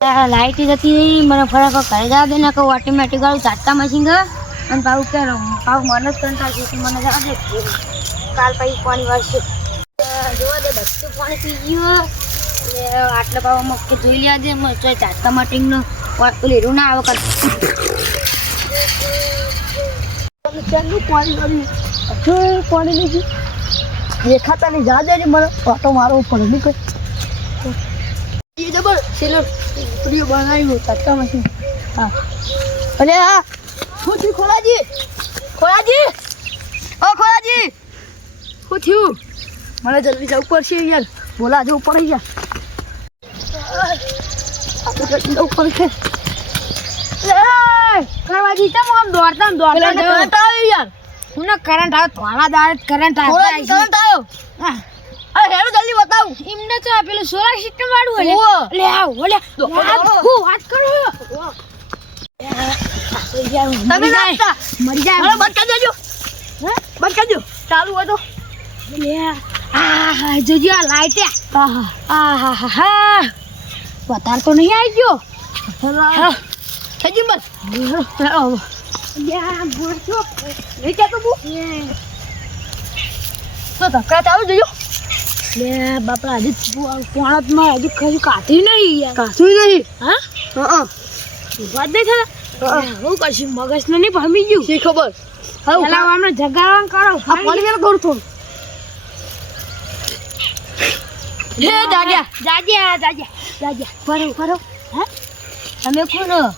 Light જતી રહી મને ફરક ઘરે જવા દે ને કહું ઓટોમેટિક વાળું ચાટતા મશીન ગયો અને પાછું કે પાછું મને જ કંટાળ છે મને જવા દે કાલ પછી પાણી વાળશે જોવા દે બધું પાણી પી ગયું એટલે આટલા પાવામાં કે જોઈ લ્યા દે ચાટતા માટીનો લીરું ના આવે ચાલનું પાણી વાળ્યું પાણી નહીં દેખાતા નહીં જા દે મને ઓટો મારવો પડે નહીં કોઈ જબર સેલર પ્રિય બનાવ્યું ચાટતા મશીન હા અરે હા શું થયું ખોલાજી ખોલાજી શું થયું મને જલ્દી જવું પડશે યાર બોલા જવું પડે યાર આપણે જવું પડશે કરવાજી કેમ આમ દોડતા કરંટ આવ્યો યાર હું ને કરંટ આવ્યો થોડા દાડે કરંટ આવ્યો હા અરે હેડો જલ્દી બતાવું એમને તો પેલું સોલાર સિસ્ટમ વાળું હલે લે આવ ઓલે હું વાત કરું તમે નાસ્તા મરી જાય હવે બંધ કરી દેજો હે બંધ કરી દો ચાલુ હોય તો લે આ જોજો આ લાઈટ પતાર તો નહીં આવી ગયો સજી બસ યા બોરજો નહીં કહેતો બુ તો ધક્કા ચાલુ જોજો લે બાપા હજી પોણતમાં હજી કશું કાઢી નહીં યાર કાશું નહીં હા વાત નહીં થતા હું કશું મગજ ને નહીં ભમી ગયું શી ખબર પેલા અમને જગાડવાનું કરો આ પાણી વેલા થોડું થોડું હે જાગ્યા ફરો હા તમે કોણ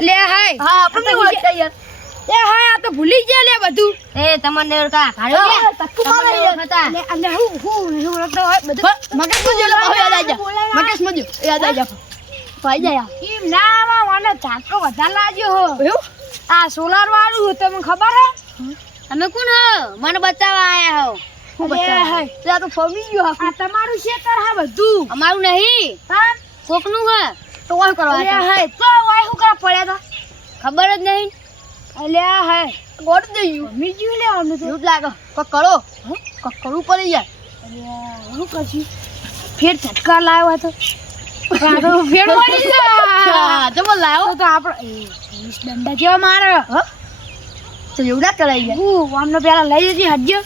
લે હાય હા આપણે ઓળખતા યાર એ હાય આ તો ભૂલી ગયા લે બધું એ તમને કા ખાડો લે તક્કુ મારે યાર લે અને હું ઓળખતો હોય બધું મગજ મજો લે હવે યાદ આવી જા મગજ મજો યાદ આવી જા પાઈ જા યાર એમ ના મને ઝાટકો વધારે લાગ્યો હો એવું આ સોલાર વાળું તમને ખબર હે તમે કોણ હો મને બચાવવા આયા હો હું બચ્ચા ત્યાં તો ફમી ગયો આ તમારું ખેતર હે બધું અમારું નહીં હા કોકનું હે તો ઓય કરવા અલ્યા હે તો ઓય હું કરવા પડ્યા તા ખબર જ નહીં અલ્યા હે ગોડ દઈ મીજું લે અમને તો એવું લાગે કોક કરો કોક કરવું પડી જાય અલ્યા હું કરશું ફેર ઝટકા લાવ્યો હતો તો ફેર પડી જા જમો લાવ્યો તો આપણે દંડા કેવા મારે હ તો એવું ના કરાઈ જાય હું આમને પેલા લઈ જજી હટજો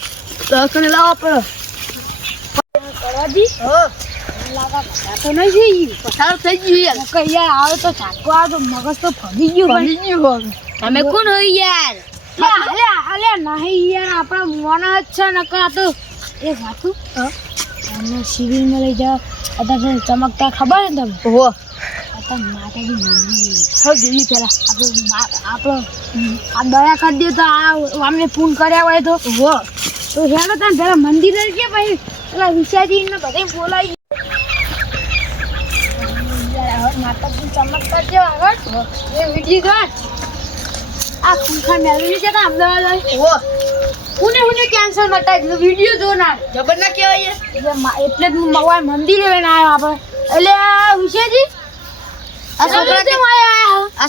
દસ ને લાવો પડે કરવાજી હા લાગા તો નહીં થઈ પસાર થઈ ગયું યાર કે યાર આવે તો ઝાટકો આવે તો મગજ તો ફરી ગયું ફરી ગયું તમે કોણ હોય યાર અલ્યા નહીં યાર આપણા મોના જ છે નકા તો એક વાતું અમને શિબિરમાં લઈ જાવ અત્યારે ચમકતા ખબર ને તમે હો અત્યારે માતાજી મંદિર હા જોઈએ પેલા આપણો આ દયા કરી દે તો આ અમને પૂન કર્યા હોય તો હો તો હેડો તમે પેલા મંદિર જ કે ભાઈ પેલા વિશાજી ને બધા બોલાવી માતાજી ચમકતા છે આગળ એ વિડીયો આ ખૂંખા મેળવી છે ને અમદાવાદ હો હું કેન્સલ મટાઈ દીધું વિડીયો જોનાર જબર ના કહેવાય એટલે જ હું મવાય મંદિરે લઈને આવ્યો આપણે એટલે આ વિશાજી આ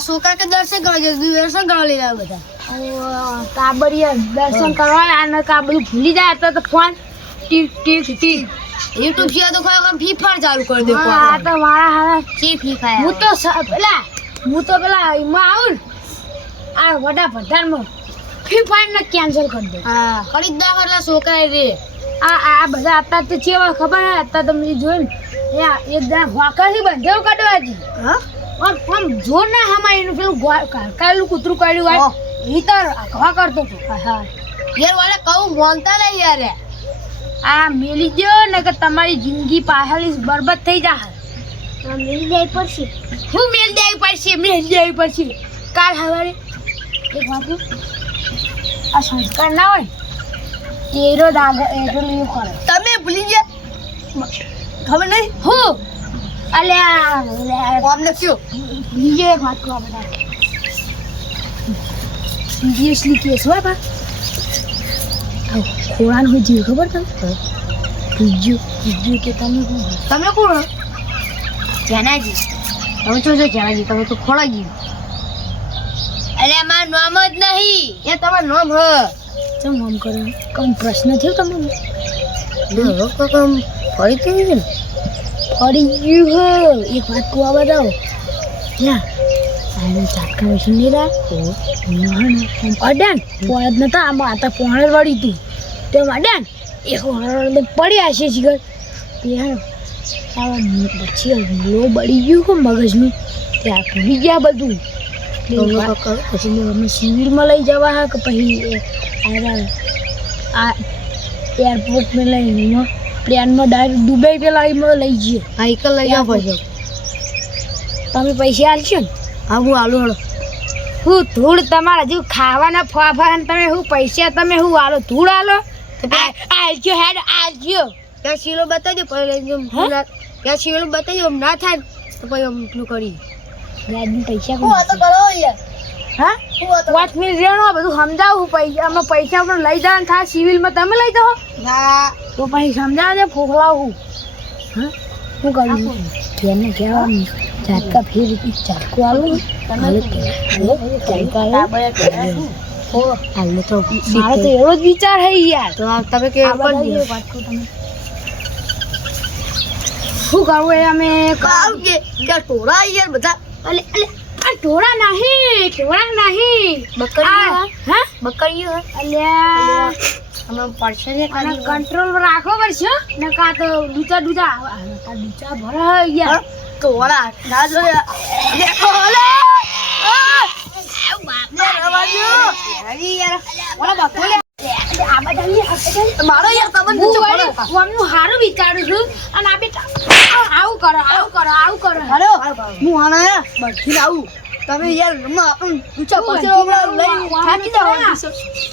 છોકરા કે દર્શન કરવા જાય દર્શન કરવા લઈ આવ્યા બધા કાબરિયા દર્શન કરવા અને કા બધું ભૂલી જાય તો ફોન ટીક યુટ્યુબ છે તો ખરેખર ફ્રી ફાયર ચાલુ કરી દે આ તો મારા હારા ચી ફ્રી ફાયર હું તો પેલા એમાં આવું આ વડા ભંડારમાં ફ્રી ફાયર ને કેન્સલ કરી દે હા ખરીદદાર એટલે છોકરા રે આ બધા અત્યારે તો ચેવા ખબર હે અત્યારે તમે જોયું ને એક જણા વાંકાથી બંધેવ કાઢવા હતી હા આમ જોર ના હમા એનું પેલું કાળું કૂતરું કાઢ્યું હોય એ તાર ઘા કરતો હતો યાર વાળા કહું બોલતા નહીં યાર આ મેલી ગયો ને કે તમારી જિંદગી પાછળ બરબાદ થઈ જાય મેલી જાય પડશે હું મેલી જાય પડશે કાલ સવારે એક વાંચું આ સંસ્કાર ના હોય એરો દાગો એરો લીધું કરે તમે ભૂલી ગયા ખબર નહીં હું અલ્યા અમને શું બીજો એક વાત કહો બધા સિરિયસલી કેસ હોય બા ખોરાન હોય જીવ ખબર તમે બીજું કે તમે કોણ જેનાજી તમે તો જેનાજી તમે તો ખોળા ગયું અરે મારું નામ જ નહીં એ તમારું નામ હ ચમ નામ કરો કમ પ્રશ્ન થયો તમને ફરી થઈ ગયું ને ફરી ગયું હે એક વાત કહું આ બતાવો ત્યાં આને ચાટકા મશીન નહીં રહ્યા અડ્યા પોળદ નતા આમાં આતા પોણે વળી તું તે અડ્યા એ હોળ પડી હશે જીગર ત્યાં પછી લો બળી ગયું કે મગજનું ત્યાં ભૂલી ગયા બધું પછી અમે સિવિલમાં લઈ જવા હા કે પછી આ એરપોર્ટમાં લઈને પ્લેનમાં ડાયરેક્ટ દુબઈ પેલા એમાં લઈ જઈએ સાયકલ લઈ જાવ પછી તમે પૈસા આલશો ને હા હું આલુ હળો હું ધૂળ તમારા જેવું ખાવાના ફાફા તમે હું પૈસા તમે હું આલો ધૂળ આલો આલજો હેડ આલજો ત્યાં શીલો બતાવજો પછી લઈ જો ત્યાં શીલો બતાવજો ના થાય તો પછી અમે એટલું કરી ગાડી પૈસા હું તો કરો યાર હા વાત મિલ રેણો બધું સમજાવું પૈસા અમે પૈસા પણ લઈ જવાનું થાય સિવિલમાં તમે લઈ જાઓ ના તો પછી સમજાવજે ફોખલાવું હા શું કરું કેને કહેવાનું ચાટકા ફેર ચાટકો આલું મારે તો એવો જ વિચાર હે યાર તો તમે કે શું કરવું એ અમે ટોળા યાર બધા અલે આ ટોળા નહીં બકરીઓ હા બકરીઓ અલ્યા અમે પડશે ને કંટ્રોલ રાખવો પડશે ને કા તો દૂચા ભરા યાર ટોળા ના જોયા દેખો ઓલે હારું વિચારું છું અને આ બેટા આવું કરો હું આના બધી આવું તમે યાર આપણને ઊંચા પહોંચે થાકી જાવ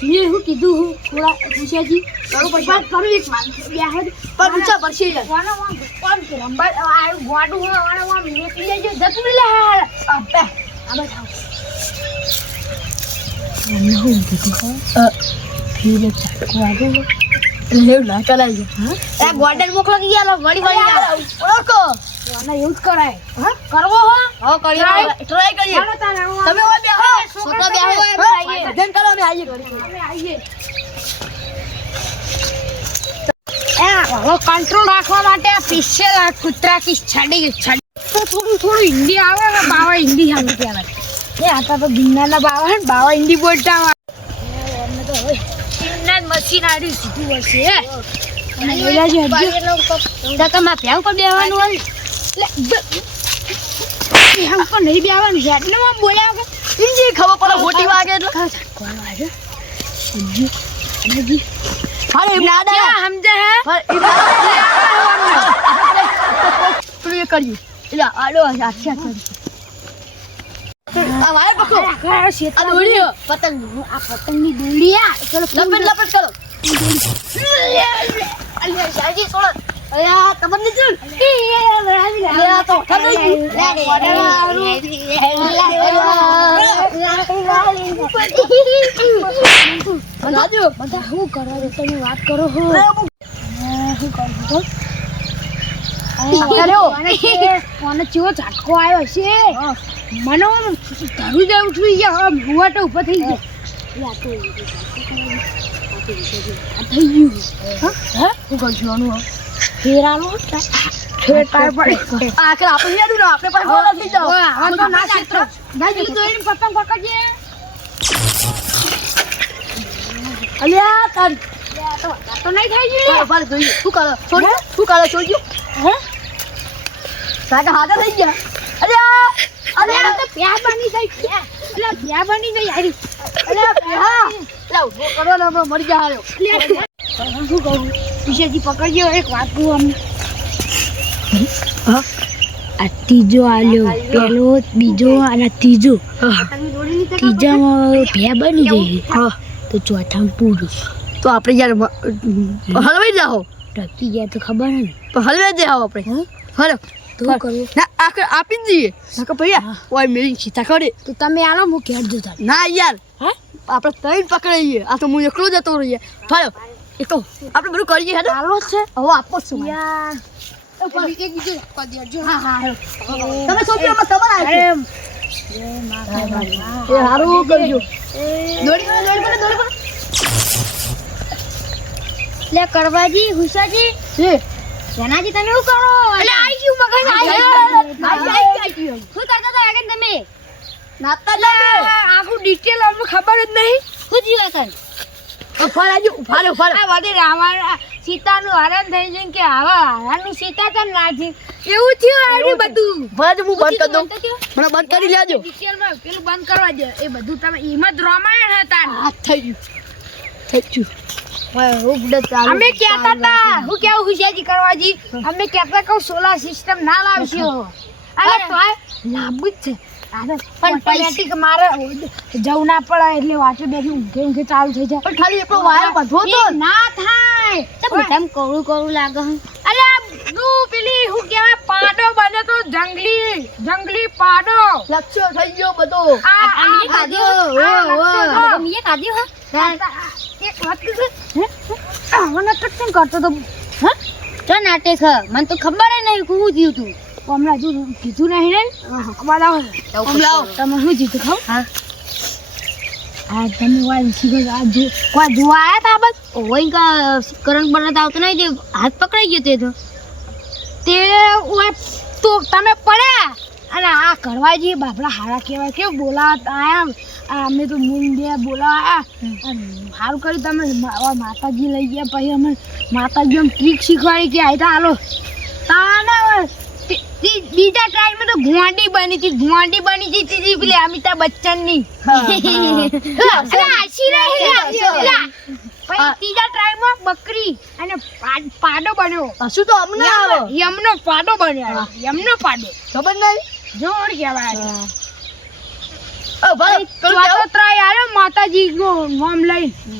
મેં શું કીધું હું થોડા ખુશિયાજી કરું પછી વાત કરું એક વાત પણ ઊંચા પડશે યાર કોણ કે રંબા આ ગોડું હોય આમ નીકળી જાય જતું લે હાલ અબે આબે થાવ હું કીધું ફીર ચાકુ આવો લેવ ના કરાય હા આ ગોડન મોકલો કે યાર વળી ઓળખો આના યુઝ કરાય હા કરવો હો હા કરીએ ટ્રાય કરીએ તમે ઓય બેહો છોકરા બેહો ધન કરો અમે આવીએ કંટ્રોલ રાખવા માટે આ સ્પેશિયલ આ કૂતરા કી છડી થોડું હિન્દી આવે ને બાવા હિન્દી સામે કહેવાય એ આતા તો ગિન્નાના બાવા હિન્દી બોલતા અમને તો હોય ઇન્ના મશીન આડી સીધું હશે અને એલા જે હજી તમે ભેવ પર બેવાનું હોય ભેવ પર નહીં બેવાનું છે એટલે માં બોલ્યા કે ઇન્જી ખબર પડે મોટી વાગે એટલે કોણ વાગે સમજી સમજી અરે નાડા સમજે હે તું એ કરી એટલે આડો આછા કરી આ વાય પકડો આ દોડી પતંગ આ પતંગની દોડી આ ચલો લપટ કરો અલ્યા સાજી છોડ અલ્યા તમન ને ચલ અલ્યા તો રાજો બધા હું કરો તમે વાત કરો હો હું કરું તો મને ચેવો ઝાટકો આવ્યો છે મને ધરું જ ઉઠવી ગયા ભૂવા તો ઊભો થઈ ગયો થઈ ગયું હા હું કહું છું આનું ફેરાનું ફેરતા પડે આખરે આપણે યાદ ને આપણે પાસે બોલા થઈ જાવ આ તો ના ક્ષેત્ર ના જીતું તો એને પતંગ પકડજે અલ્યા કાન તો નહીં થઈ ગયું બાર જોઈએ શું કરો છોડ્યું હે સાગા હાથે થઈ ગયા અલ્યા અલ્યા તો પ્યા બની ગઈ અલ્યા પ્યા બની ગઈ યાર અલ્યા પ્યા લા ઉભો કરો ને આપણે મરી જા હાલ્યો અલ્યા શું કહું વિશેજી પકડજો એક વાત કહું અમને હા આ ત્રીજો આલ્યો પેલો બીજો અને ત્રીજો ત્રીજામાં ભે બની ગઈ હા તો ચોથામાં પૂરું તો આપણે યાર હલવાઈ જાઓ ટકી ગયા તો ખબર ને તો હલવાઈ જાઓ આપણે હલો તો કરું ના આખર આપી દઈએ નકર ભૈયા ઓય મેરી સીતા કરે તો તમે આલો હું ઘેર જતા ના યાર હા આપણે ત્રણ પકડાઈએ આ તો હું એકલો જતો રહીએ હલો એ તો આપણે બધું કરીએ હેડો આલો છે હવે આપો છું યાર તમે સોચ્યો તમારા એ હારું કરજો દોડી કરો લે કરવાજી હુસાજી છે ધનાજી તમે શું કરો એટલે આઈ ગયું મગજ શું કરતા હતા આગળ તમે નાતા લાગે આખું ડિટેલ અમને ખબર જ નહીં. શું જીવા કર ઉફાડે આ બધે રાવણ સીતાનું હરણ થઈ જાય કે આવા હરણનું સીતા તો ના છે એવું થયું આડી બધું. ભલે હું બંધ કરી દઉં મને બંધ કરી લેજો ડિટેલમાં પેલું બંધ કરવા દે એ બધું તમે એમાં જ રામાયણ હતા ને. આ થઈ ગયું અમે કહેતા હતા હું કેવું હુશિયારી કરવાજી અમે કહેતા કહું સોલાર સિસ્ટમ ના લાવશો અરે તોય લાભ જ છે પણ ઓટોમેટિક મારે જવું ના પડે એટલે વાટે બેઠી ઊંઘે ઊંઘે ચાલુ થઈ જાય. પણ ખાલી એટલો વાયર બધો તો એ ના થાય તો બધામ કવળું કવળું લાગે હે. અરે આ બધું પેલી શું કહેવાય પાડો બને તો જંગલી પાડો લક્ષ્યો થઈ ગયો બધો અમે ખાધ્યો અમે ખાધ્યો હે એક વાત કીધું હવે નાટક કેમ કરતો તો હા તો નાટક હે મને તો ખબર જ નહીં કું થયું તું હમણાં હજુ કીધું નહીં ને અમારા તમે શું જીતું ખાવ હા આ તમે વાય શીખો આ જો કોઈ જોવા આયા તા બસ ઓય કા કરંટ બરત આવતો નહીં તે હાથ પકડાઈ ગયો તે તો તે ઓય તો તમે પડ્યા અને આ કરવાજી બાપડા હારા કહેવાય કેવું બોલાવતા આયા અમે તો મુંડે બોલાવા સારું કર્યું તમે માતાજી લઈ ગયા પછી અમે માતાજી એમ ટ્રીક શીખવાડી કે આયતા હાલો તાને બીજા ટ્રાયમાં તો ગુવાંડી બની હતી પેલી અમિતાભ બચ્ચનની અને આશી રહી પછી ત્રીજા ટ્રાયમાં બકરી અને પાડો બન્યો હસું તો અમને આવે યમનો પાડો બન્યો યમનો પાડો ખબર નહીં જોર કહેવાય ભલે પેલું ચોથો ટ્રાય આવ્યો માતાજી નો નામ લઈને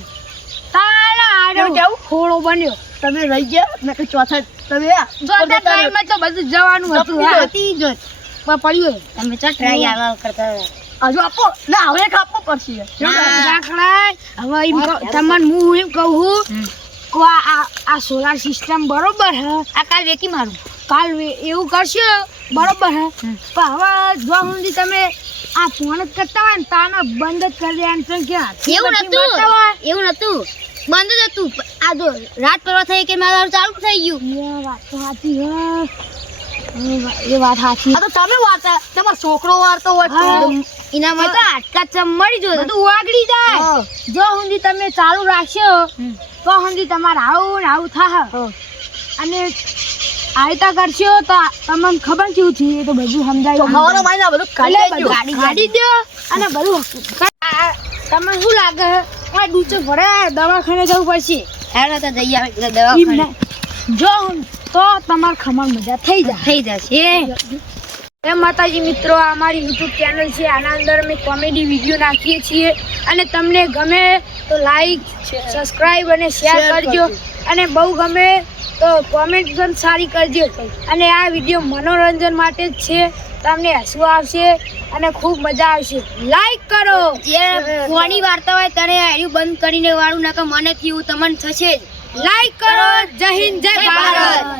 તારા કેવું આવ્યો ખોળો બન્યો તમે રહી ગયા ને કે ચોથા તમે ચોથા ટ્રાયમાં તો બધું જવાનું હતું જપી હા. હતી જ પણ પડ્યું તમે તો ટ્રાય આવા કરતા હતા. હજુ આપો ના હવે એક આપવો પડશે દાખલા હવે એમ તમને હું એમ કહું કે આ સોલાર સિસ્ટમ બરોબર હે આ કાલ વેકી મારું કાલ એવું કરશો બરોબર હે પણ હવે જો સુધી તમે આ ફોન જ કરતા હોય ને તાના બંધ જ કરી દેવાનું છે કે હાથથી એવું પછી નતું મારતા હોય. એવું નતું બંધ જ હતું આ જો રાત પરવા થઈ કે મારું ચાલુ થઈ ગયું એ વાત તો સાચી હે એ વાત સાચી આ તો તમે વાર્તા તમારો છોકરો વાર્તો હોય હા. તો એનામાં તો આટકા ચમડી જો બધું વાગડી જાય હા. જો સુધી તમે ચાલુ રાખશો તો સુધી તમારે આવું ને આવું થાય અને આયતા કરશો તો તમને ખબર કેવું થયું એ તો બધું સમજાય હવાના માયના બધું કાઢી એટલે દેજો. બધું ગાડી દો અને બધું તમને શું લાગે આ ડૂચો ભરે દવાખાને જવું પડશે હેડો તો જઈ આવે એમ દવાખાને નહીં. જો તો તમારે ખમણ મજા થઈ જાય થઈ જશે એ માતાજી મિત્રો આ અમારી યુટ્યુબ ચેનલ છે આના અંદર અમે કોમેડી વિડીયો નાખીએ છીએ અને તમને ગમે તો લાઈક સબસ્ક્રાઈબ અને શેર કરજો અને બહુ ગમે તો કોમેન્ટ પણ સારી કરજો અને આ વિડીયો મનોરંજન માટે જ છે તમને હસવું આવશે અને ખૂબ મજા આવશે લાઈક કરો જે કોની વાર્તા હોય ત્યારે એનું બંધ કરીને વાળું નાખો મને થયું તમને થશે જ લાઈક કરો જય હિન્દ જય ભારત